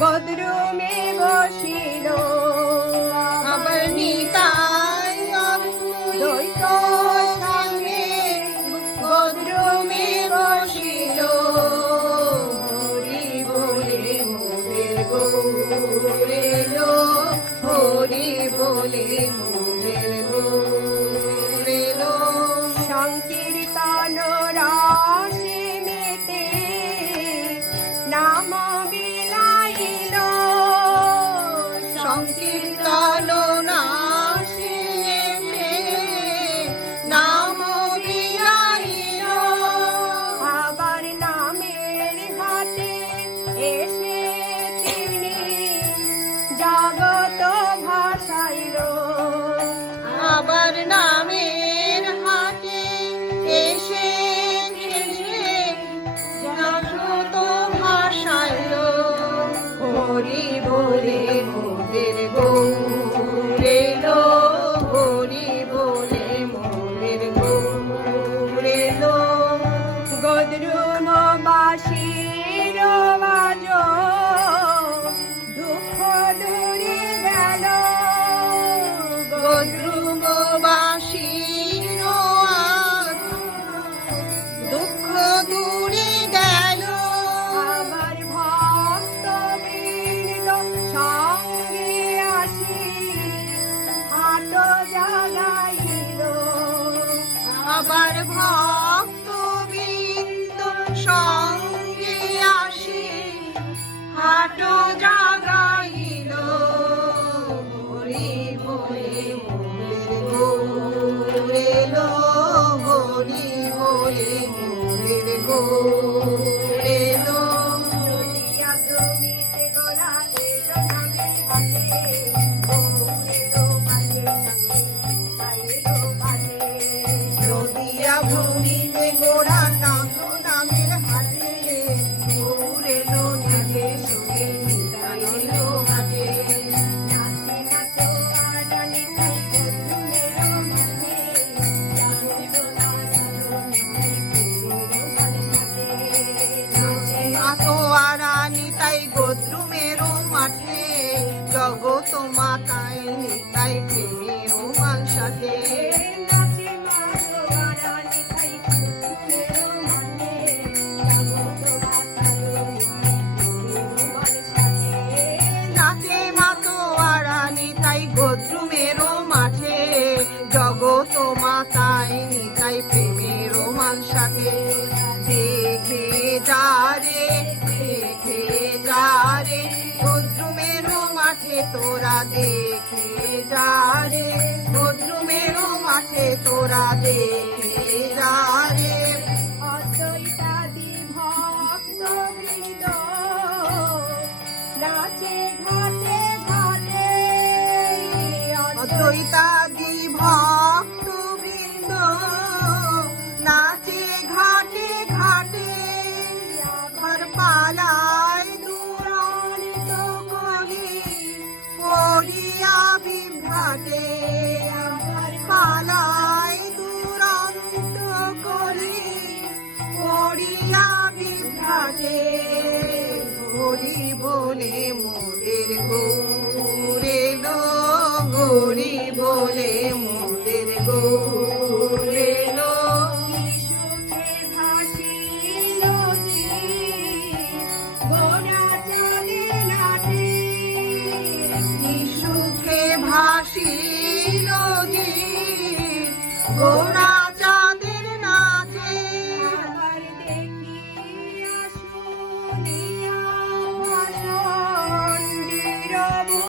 গদ্রুমে বসিল আবার নিতাই দ্বৈত সঙ্গে গদ্রুমে বসিল হরি বলে মোদের গৌর এলো হরি বলে মোদের গৌর এলো সংকীর্তন রাশে মেতে নাম বিলাইল সংকীর্তন নাশে নাম বিলাইল আবার নামের হাতে এসে তিনি জগত ভাসাইল আবার নামের হাতে এসে জগত ভাসাইল হরি বলে মোদের গৌর এলো হরি বলে মোদের গৌর এলো গদ্রুম বাসীর আজ দুঃখ দূরে গেল গদ্রুমবাসীর দুঃখ দূরে গেল আমার ভক্ত বৃন্দ সঙ্গে আসি হাট জাগাইল আবার ভক্ত বৃন্দ সঙ্গে আসি হাট জাগাইল হরি বলে মোদের গৌর এলো হরি বলে মোদের গৌর এলো নদিয়া জমিতে গোড়া এলো নামের হাতে গৌরেরও মাঝে সঙ্গে তাইলো কাছে নদিয়া ভূমিতে গোড়া নাম নামের হাতে গৌর এলো নেমে সঙ্গে নিতাইলো হাটে নাচে নাচো আরানি তাই গদ্রুমেরও মনে জানো না জানো নাচে মাতোয়ারা নিতাই গদ্রুমেরও মাঠে জগত মাতাই নিতাই প্রেমেরও মার সাথে নাচে মাগো আরানি তাই গদ্রুমেরও মনে জানো নাচে মাতোয়ারা নিতাই গদ্রুমেরও মাঠে জগত মাতাই নিতাই প্রেমেরও মার সাথে দেখে যারে গদ্রুমেরও মাঠে তোরা দেখে যারে গদ্রুমেরও মাঠে তোরা দেখে যারে অদ্বৈতাদি ভক্ত বৃন্দ নাচে ঘাটে ঘাটে অদ্বৈতাদি ভক্ত বৃন্দ নাচে ঘাটে ঘাটে ঘর পালায় দুরানিত কলি পড়িয়া বিভ্রাটে ঘর পালায় দুরান্ত কলি পড়িয়া বিভ্রাটে হরি বলে মোদের গৌর এলো হরি বলে মোদের গৌর এলো সুখে ভাসিল গোড়া চলে নাটে সুখে ভাসিল গৌর